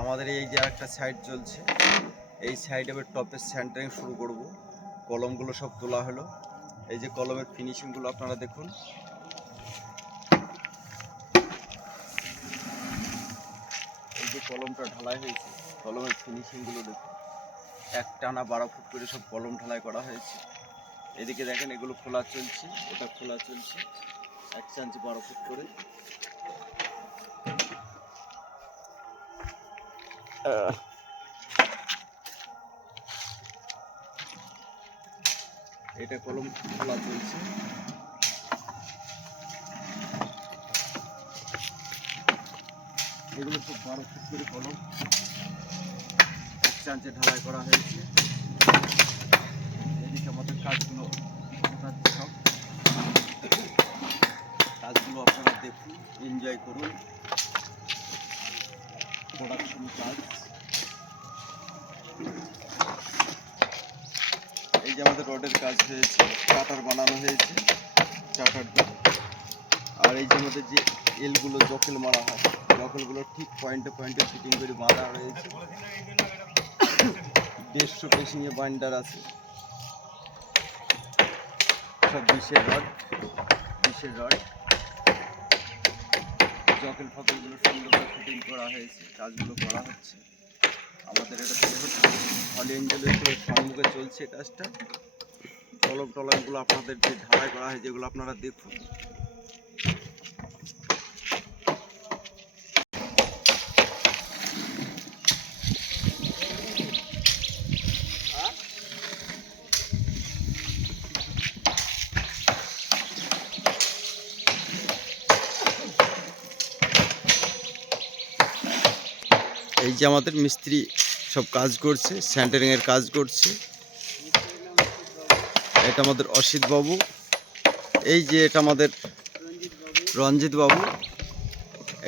আমাদের এই যে একটা সাইড চলছে, এই সাইডে এবার টপের সেন্টারিং শুরু করব। কলমগুলো সব তোলা হলো, এই যে কলমের ফিনিশিংগুলো আপনারা দেখুন। এই যে কলমটা ঢালাই হয়েছে, কলমের ফিনিশিংগুলো দেখুন। এক টানা 12 ফুট করে সব কলম ঢালাই করা হয়েছে। এদিকে দেখেন এগুলো খোলা চলছে, এটা খোলা চলছে 1 ইঞ্চি 12 ফুট করে। এটা কলম খোলা চলছে। এগুলো সব 12 ফুট করে কলম 1 ইঞ্চি ঢালাই করা হয়েছে। এদিকে আমাদের কাজগুলো সব কাজগুলো আপনারা দেখুন, এনজয় করুন। প্রোডাকশন কাজ। এই যে আমাদের রডের কাজ হয়েছে, চাটার বানানো হয়েছে, চাটারটা। আর এই যে আমাদের যে এলগুলো জকেল মারা হয়, জকেলগুলো ঠিক পয়েন্টে পয়েন্টে ফিটিং করে বাঁধা হয়েছে। 150 পেশিংয়ে বাইন্ডার আছে, সব 20-এর রড, 20-এর রড। জকেল ফকেলগুলো সুন্দরভাবে ফিটিং করা হয়েছে, কাজগুলো করা হচ্ছে। আমাদের এটা হলি এঞ্জেলের সম্মুখে চলছে কাজটা। কলম টলমগুলো আপনাদের যে ঢালাই করা হয়, যেগুলো আপনারা দেখুন। এই যে আমাদের মিস্ত্রি সব কাজ করছে, সেন্টারিংয়ের কাজ করছে। এটা আমাদের অসিত বাবু, এই যে এটা আমাদের রঞ্জিত বাবু,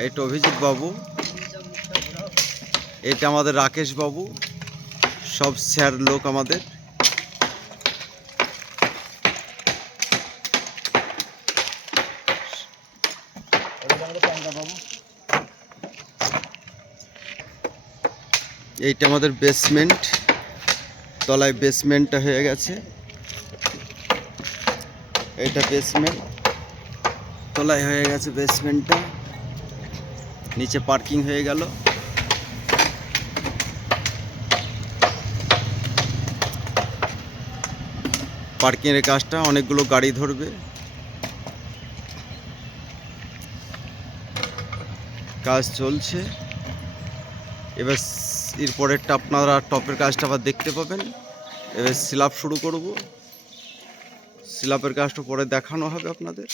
এটা অভিজিৎ বাবু, এটা আমাদের রাকেশ বাবু, সব স্যার লোক আমাদের। এইটা আমাদের বেসমেন্ট, তলায় বেসমেন্টটা হয়ে গেছে। এইটা বেসমেন্ট, তলায় হয়ে গেছে বেসমেন্টটা, নিচে পার্কিং হয়ে গেল। পার্কিংয়ের কাজটা অনেকগুলো গাড়ি ধরবে, কাজ চলছে। এবার এরপরেরটা আপনারা টপের কাজটা আবার দেখতে পাবেন। এবার স্ল্যাব শুরু করব, স্ল্যাবের কাজটা পরে দেখানো হবে আপনাদের।